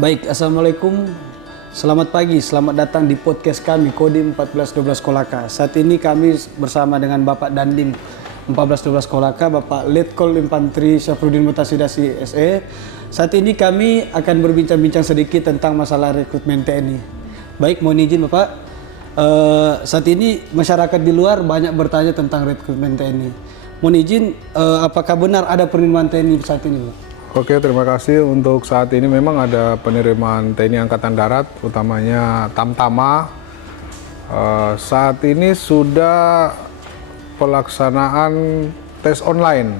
Baik, Assalamualaikum. Selamat pagi, selamat datang di podcast kami Kodim 1412 Kolaka. Saat ini kami bersama dengan Bapak Dandim 1412 Kolaka, Bapak Letkol Infantri Syafruddin Mutasidasi SE. Saat ini kami akan berbincang-bincang sedikit tentang masalah rekrutmen TNI. Baik, mohon izin Bapak. Saat ini masyarakat di luar banyak bertanya tentang rekrutmen TNI. Mohon izin, apakah benar ada penerimaan TNI saat ini, Pak? Oke, terima kasih. Untuk saat ini memang ada penerimaan TNI Angkatan Darat, utamanya Tamtama. Saat ini sudah pelaksanaan tes online.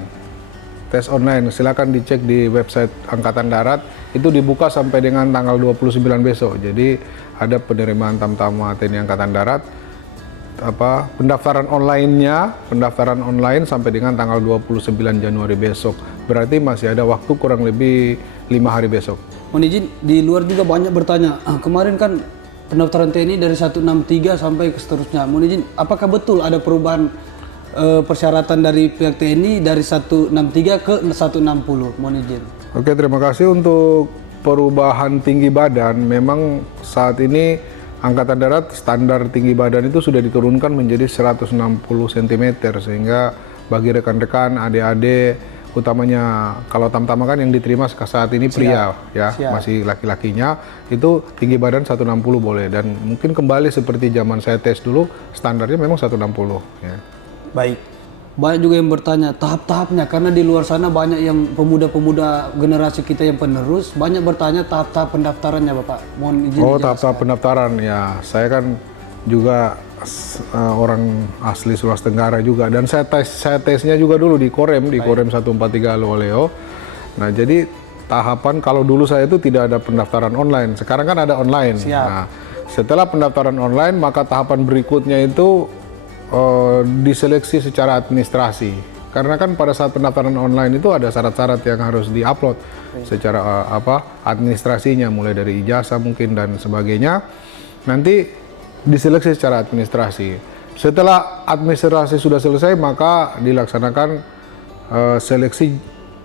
Tes online, silakan dicek di website Angkatan Darat. Itu dibuka sampai dengan tanggal 29 besok. Jadi ada penerimaan Tamtama TNI Angkatan Darat. Pendaftaran online sampai dengan tanggal 29 Januari besok. Berarti masih ada waktu kurang lebih 5 hari besok. Mohon izin, di luar juga banyak bertanya, kemarin kan pendaftaran TNI dari 163 sampai ke seterusnya. Mohon izin, apakah betul ada perubahan persyaratan dari pihak TNI dari 163 ke 160? Mohon izin. Oke, terima kasih. Untuk perubahan tinggi badan, memang saat ini Angkatan Darat standar tinggi badan itu sudah diturunkan menjadi 160 cm, sehingga bagi rekan-rekan, adik-adik, utamanya kalau Tamtama kan yang diterima saat ini pria, masih laki-lakinya, itu tinggi badan 160 boleh, dan mungkin kembali seperti zaman saya tes dulu, standarnya memang 160. Ya. Baik, banyak juga yang bertanya tahap-tahapnya, karena di luar sana banyak yang pemuda-pemuda generasi kita yang penerus, banyak bertanya tahap-tahap pendaftarannya, Bapak. Mohon izin. Oh, tahap-tahap pendaftaran, ya. Saya kan juga orang asli Sulawesi Tenggara juga, dan saya tesnya juga dulu di Korem 143 Leo. Nah, jadi tahapan kalau dulu saya itu tidak ada pendaftaran online, sekarang kan ada online. Siap. Nah, setelah pendaftaran online, maka tahapan berikutnya itu diseleksi secara administrasi. Karena kan pada saat pendaftaran online itu ada syarat-syarat yang harus diupload secara administrasinya, mulai dari ijazah mungkin dan sebagainya. Nanti diseleksi secara administrasi. Setelah administrasi sudah selesai, maka dilaksanakan seleksi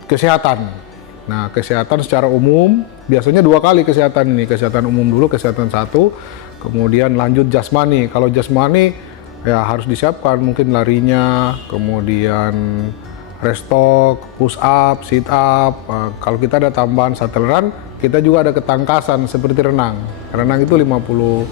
kesehatan. Nah, kesehatan secara umum biasanya 2 kali kesehatan ini. Kesehatan umum dulu, kesehatan 1, kemudian lanjut jasmani. Kalau jasmani ya harus disiapkan, mungkin larinya, kemudian restok, push up, sit up. Kalau kita ada tambahan shuttle run, kita juga ada ketangkasan seperti renang. Renang itu 50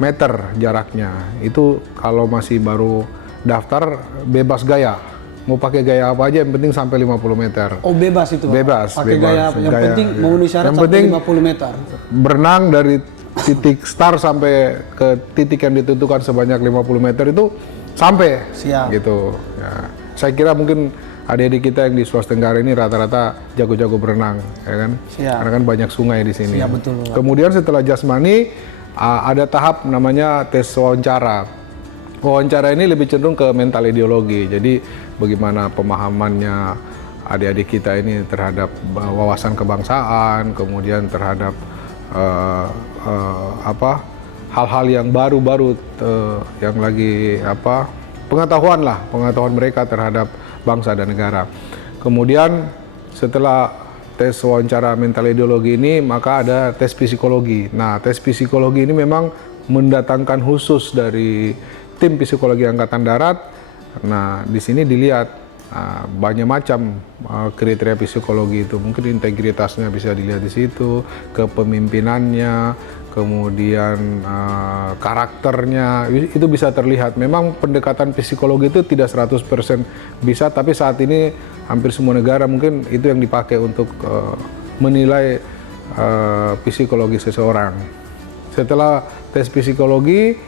meter jaraknya. Itu kalau masih baru daftar bebas gaya. Mau pakai gaya apa aja, yang penting sampai 50 meter. Oh, bebas itu, Bapak? Bebas. Pakai gaya, yang gaya, penting memenuhi syarat sampai 50 meter. Berenang dari titik start sampai ke titik yang ditentukan sebanyak 50 meter itu sampai. Siap. Gitu. Ya. Saya kira mungkin adik-adik kita yang di Sulawesi Tenggara ini rata-rata jago-jago berenang, ya kan? Siap. Karena kan banyak sungai di sini. Siap, betul, Bapak. Kemudian setelah jasmani ada tahap namanya tes wawancara. Wawancara ini lebih cenderung ke mental ideologi. Jadi bagaimana pemahamannya adik-adik kita ini terhadap wawasan kebangsaan, kemudian terhadap hal-hal yang baru-baru yang lagi pengetahuan mereka terhadap bangsa dan negara. Kemudian setelah tes wawancara mental ideologi ini, maka ada tes psikologi. Nah, tes psikologi ini memang mendatangkan khusus dari tim psikologi Angkatan Darat. Nah, di sini dilihat banyak macam kriteria psikologi itu. Mungkin integritasnya bisa dilihat di situ, kepemimpinannya, kemudian karakternya, itu bisa terlihat. Memang pendekatan psikologi itu tidak 100% bisa, tapi saat ini hampir semua negara mungkin itu yang dipakai untuk menilai psikologi seseorang. Setelah tes psikologi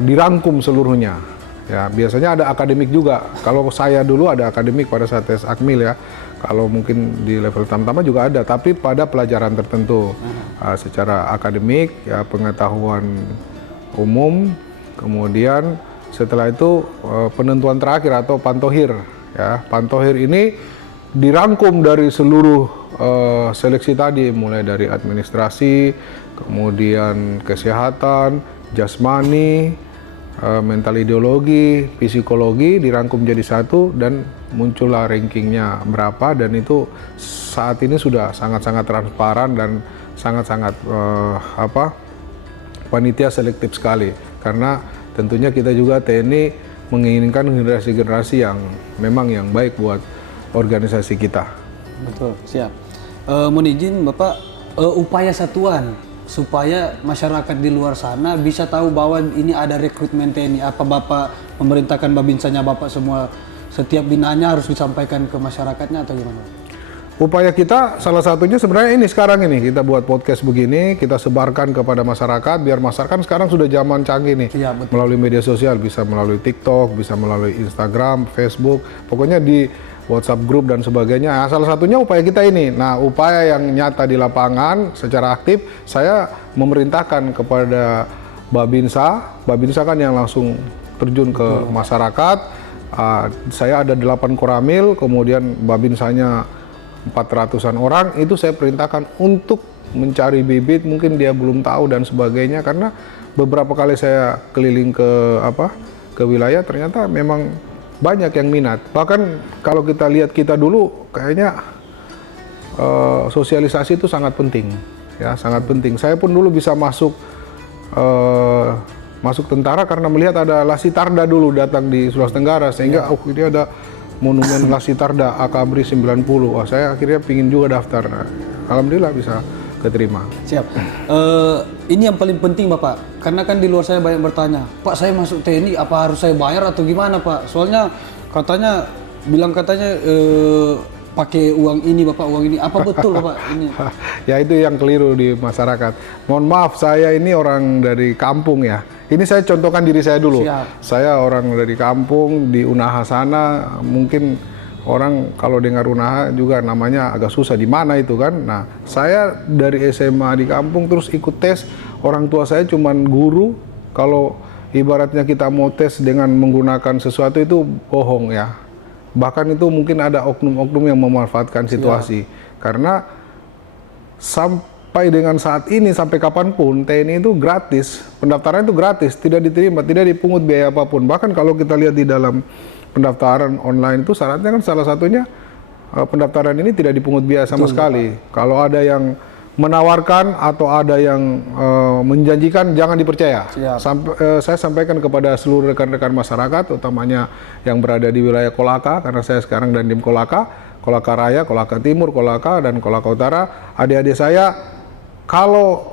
dirangkum seluruhnya. Ya, biasanya ada akademik juga. Kalau saya dulu ada akademik pada saat tes Akmil ya. Kalau mungkin di level Tamtama juga ada, tapi pada pelajaran tertentu. Secara akademik, ya pengetahuan umum, kemudian setelah itu penentuan terakhir atau pantohir. Ya, pantohir ini dirangkum dari seluruh seleksi tadi, mulai dari administrasi, kemudian kesehatan, jasmani, mental ideologi, psikologi, dirangkum jadi satu dan muncullah rankingnya berapa, dan itu saat ini sudah sangat-sangat transparan dan sangat-sangat panitia selektif sekali, karena tentunya kita juga TNI menginginkan generasi-generasi yang memang yang baik buat organisasi kita. Betul, siap. Mohon izin Bapak, upaya satuan supaya masyarakat di luar sana bisa tahu bahwa ini ada rekrutmen TNI. Apa Bapak memerintahkan babinsanya Bapak semua setiap binaannya harus disampaikan ke masyarakatnya atau gimana? Upaya kita salah satunya sebenarnya ini sekarang ini kita buat podcast begini, kita sebarkan kepada masyarakat biar masyarakat sekarang sudah zaman canggih nih. Iya, betul. Melalui media sosial, bisa melalui TikTok, bisa melalui Instagram, Facebook, pokoknya di WhatsApp grup dan sebagainya. Nah, salah satunya upaya kita ini. Nah, upaya yang nyata di lapangan secara aktif, saya memerintahkan kepada Babinsa kan yang langsung terjun ke masyarakat. Saya ada 8 koramil, kemudian Babinsanya 400-an orang, itu saya perintahkan untuk mencari bibit, mungkin dia belum tahu dan sebagainya, karena beberapa kali saya keliling ke wilayah, ternyata memang banyak yang minat. Bahkan kalau kita lihat kita dulu, kayaknya sosialisasi itu sangat penting, ya sangat penting. Saya pun dulu bisa masuk tentara karena melihat ada Lasitarda dulu datang di Sulawesi Tenggara, sehingga ini ada Monumen Lasitarda Akabri 90. Wah, saya akhirnya pingin juga daftar. Nah, alhamdulillah bisa keterima. Siap. Ini yang paling penting Bapak, karena kan di luar saya banyak bertanya, Pak saya masuk TNI apa harus saya bayar atau gimana Pak? Soalnya katanya pakai uang ini Bapak, uang ini. Apa betul Bapak ini? Ya itu yang keliru di masyarakat. Mohon maaf, saya ini orang dari kampung ya. Ini saya contohkan diri saya dulu. Siap. Saya orang dari kampung di Unaha sana. Mungkin orang kalau dengar Unaha juga namanya agak susah di mana itu kan. Nah, saya dari SMA di kampung terus ikut tes. Orang tua saya cuman guru. Kalau ibaratnya kita mau tes dengan menggunakan sesuatu itu bohong ya. Bahkan itu mungkin ada oknum-oknum yang memanfaatkan situasi. Karena sampai dengan saat ini, sampai kapanpun, TNI itu gratis. Pendaftaran itu gratis, tidak diterima, tidak dipungut biaya apapun. Bahkan kalau kita lihat di dalam pendaftaran online itu syaratnya kan salah satunya pendaftaran ini tidak dipungut biaya sama sekali. Kalau ada yang menawarkan atau ada yang menjanjikan, jangan dipercaya. Saya sampaikan kepada seluruh rekan-rekan masyarakat, utamanya yang berada di wilayah Kolaka, karena saya sekarang Dandim Kolaka, Kolaka Raya, Kolaka Timur, Kolaka, dan Kolaka Utara. Adik-adik saya, kalau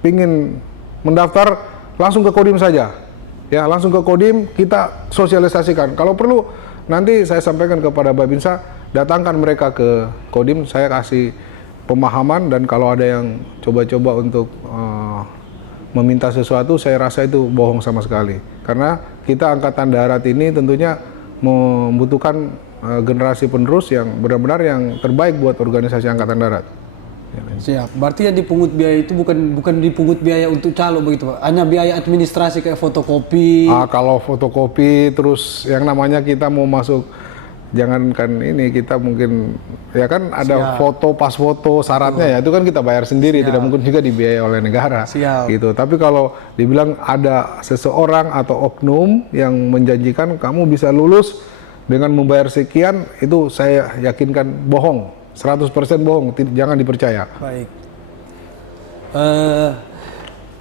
ingin mendaftar, langsung ke Kodim saja. Ya, langsung ke Kodim, kita sosialisasikan. Kalau perlu, nanti saya sampaikan kepada Babinsa, datangkan mereka ke Kodim, saya kasih pemahaman, dan kalau ada yang coba-coba untuk meminta sesuatu, saya rasa itu bohong sama sekali. Karena kita Angkatan Darat ini tentunya membutuhkan generasi penerus yang benar-benar yang terbaik buat organisasi Angkatan Darat. Siap. Berarti yang dipungut biaya itu bukan dipungut biaya untuk calo begitu Pak? Hanya biaya administrasi kayak fotokopi? Kalau fotokopi, terus yang namanya kita mau masuk, jangankan ini, kita mungkin ya kan ada foto, pas foto, syaratnya ya itu kan kita bayar sendiri, tidak mungkin juga dibiayai oleh negara. Gitu. Tapi kalau dibilang ada seseorang atau oknum yang menjanjikan kamu bisa lulus dengan membayar sekian, itu saya yakinkan bohong. 100% bohong, jangan dipercaya. Baik.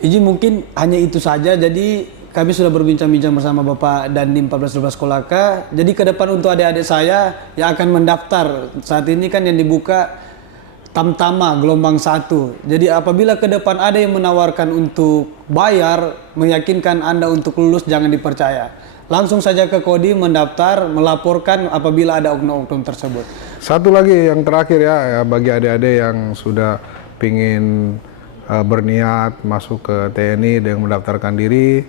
Izin mungkin hanya itu saja. Jadi kami sudah berbincang-bincang bersama Bapak Dandim 1412 Kolaka. Jadi ke depan untuk adik-adik saya yang akan mendaftar, saat ini kan yang dibuka Tamtama gelombang 1. Jadi apabila ke depan ada yang menawarkan untuk bayar, meyakinkan Anda untuk lulus, jangan dipercaya. Langsung saja ke Kodim, mendaftar, melaporkan apabila ada oknum-oknum tersebut. Satu lagi yang terakhir ya bagi adik-adik yang sudah pingin berniat masuk ke TNI dengan mendaftarkan diri,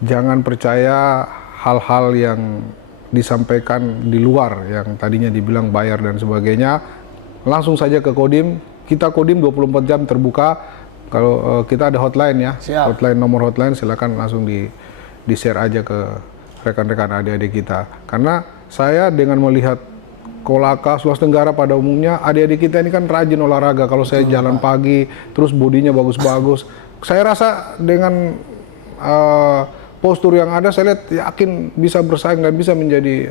jangan percaya hal-hal yang disampaikan di luar yang tadinya dibilang bayar dan sebagainya. Langsung saja ke Kodim. Kita Kodim 24 jam terbuka. Kalau kita ada hotline ya. Hotline, nomor hotline silakan langsung di-share aja ke rekan-rekan adik-adik kita. Karena saya dengan melihat Kolaka, Sulawesi Tenggara pada umumnya, adik-adik kita ini kan rajin olahraga. Kalau saya jalan pagi, terus bodinya bagus-bagus. Saya rasa dengan postur yang ada, saya lihat yakin bisa bersaing dan bisa menjadi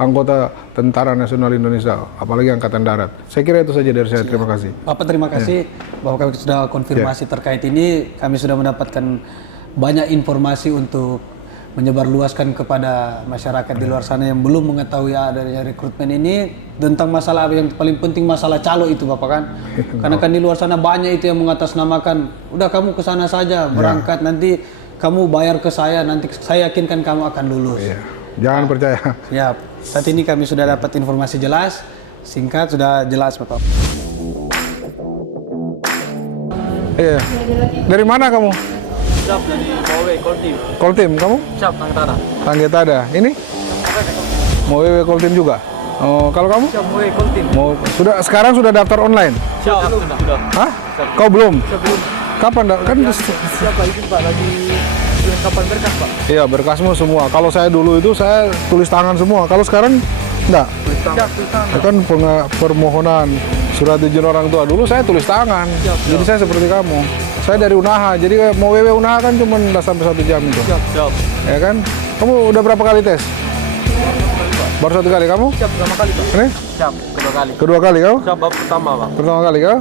anggota Tentara Nasional Indonesia, apalagi Angkatan Darat. Saya kira itu saja dari saya. Terima kasih. Bapak terima kasih bahwa kami sudah konfirmasi terkait ini. Kami sudah mendapatkan banyak informasi untuk menyebarluaskan kepada masyarakat di luar sana yang belum mengetahui adanya rekrutmen ini, tentang masalah yang paling penting, masalah calo itu Bapak kan. Karena kan di luar sana banyak itu yang mengatasnamakan, udah kamu ke sana saja berangkat, nanti kamu bayar ke saya, nanti saya yakinkan kamu akan lulus. Jangan percaya. Ya, saat ini kami sudah dapat informasi jelas, singkat, sudah jelas Bapak. Iya. Dari mana kamu? Siap dari Mowe Koltim. Koltim, kamu? Siap Tanggetada. Tanggetada. Ini? Mau WW Koltim juga? Oh, kalau kamu? Siap Mowe Koltim. Sekarang sudah daftar online? Siap sudah. Hah? Kau belum? Sebelum Kapan? Kan siapa izin Pak lagi kapan berkas Pak? iya, berkasmu semua. Kalau saya dulu itu saya tulis tangan semua. Kalau sekarang enggak. Siap tulis tangan. Itu kan permohonan surat izin orang tua. Dulu saya tulis tangan. Jadi saya seperti kamu. Saya dari Unaha. Jadi mau WW Unaha kan cuma nggak sampai 1 jam itu. Siap. Ya kan? Kamu udah berapa kali tes? Baru 1 kali kamu? Siap pertama kali Pak. Ini? Siap kedua kali. Kedua kali kau? Siap bab pertama Pak. Pertama kali kau?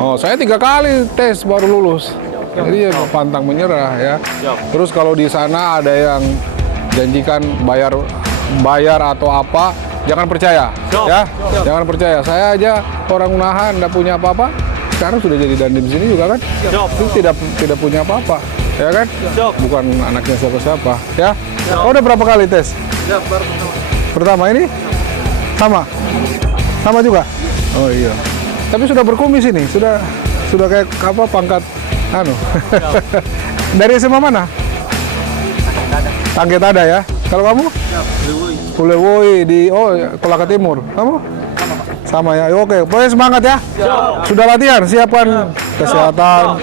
Oh, saya 3 kali tes baru lulus. Jadi ya pantang menyerah ya. Siap. Terus kalau di sana ada yang janjikan bayar atau apa, jangan percaya. Siap. Ya, Siap. jangan percaya. Saya aja orang Unaha, nggak punya apa-apa. Sekarang sudah jadi dandim di sini juga kan? Siap. Itu tidak punya apa-apa, ya kan? Siap. Bukan anaknya siapa-siapa, ya. Siap. Oh, udah berapa kali tes? Siap baru pertama. Pertama ini? Sama juga? Oh iya. Tapi sudah berkumis ini, sudah kayak apa pangkat anu. Dari SMA mana? Tanggetada ya. Kalau kamu? Siap Lewoi. Pulewoi di Kolaka Timur. Kamu? Sama ya. Oke, pokoknya semangat ya. Siap. Sudah latihan, siapkan kesehatan,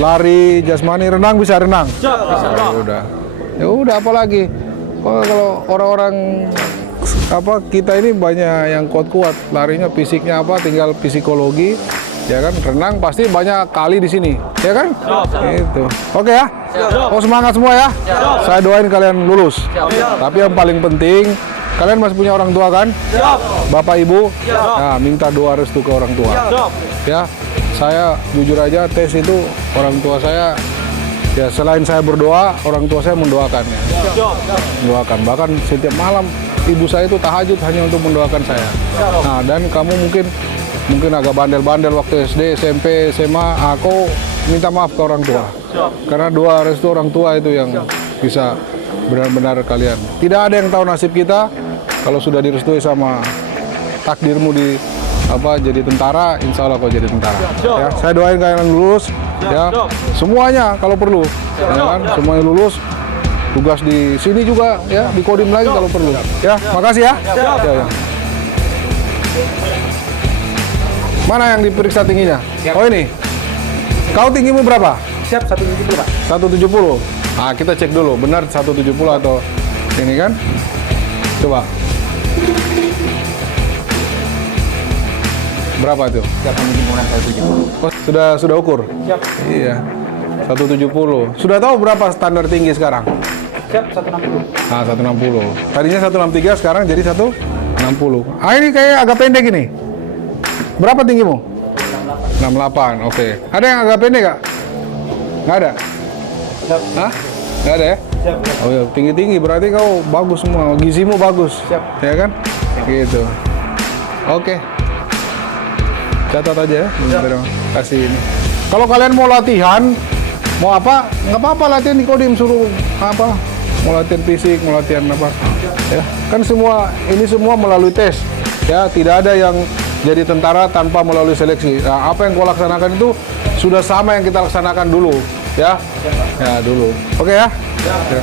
lari, jasmani, renang bisa renang. Siap bisa Pak. Ya udah apalagi. Kalau orang-orang kita ini banyak yang kuat-kuat, larinya fisiknya tinggal psikologi, ya kan? Renang pasti banyak kali di sini, ya kan? Itu. Oke ya. Oh, semangat semua ya. Saya doain kalian lulus. Tapi yang paling penting, kalian masih punya orang tua kan? Bapak Ibu. Nah, minta doa restu ke orang tua. Ya. Saya jujur aja tes itu orang tua saya, ya selain saya berdoa, orang tua saya mendoakannya. Mendoakan. Bahkan setiap malam ibu saya itu tahajud hanya untuk mendoakan saya. Nah, dan kamu mungkin agak bandel-bandel waktu SD, SMP, SMA, aku minta maaf ke orang tua. Karena doa restu orang tua itu yang bisa benar-benar kalian. Tidak ada yang tahu nasib kita kalau sudah direstui sama takdirmu jadi tentara, insya Allah kau jadi tentara. Ya, saya doain kalian lulus, ya semuanya kalau perlu, ya kan, semuanya lulus. Tugas di sini juga, ya di Kodim lagi kalau perlu. Ya, makasih ya. Ya. Mana yang diperiksa tingginya? Oh ini. Kau tinggimu berapa? Siap 170 Pak. 170. Nah, kita cek dulu, benar 170 atau ini kan? Coba. Berapa itu? Siap menghimunan 170. Oh, sudah ukur? Siap. Iya. 170. Sudah tahu berapa standar tinggi sekarang? Siap 160. Nah, 160. Tadinya 163, sekarang jadi 160. Ah, ini kayak agak pendek ini. Berapa tinggimu? 68. Oke. Ada yang agak pendek nggak? Nggak ada? Siap. Hah? Nggak ada ya? Siap. Oh ya, tinggi-tinggi berarti kau bagus semua, gizimu bagus. Siap. Ya kan? Gitu. Oke. Catat aja ya. Terima kasih ini. Kalau kalian mau latihan, mau apa? Nggak apa-apa latihan di Kodim, suruh apa? Mau latihan fisik, mau latihan apa? Ya, kan ini semua melalui tes. Ya, tidak ada yang jadi tentara tanpa melalui seleksi. Nah, apa yang kau laksanakan itu sudah sama yang kita laksanakan dulu, ya. Ya, dulu. Oke ya? Ya.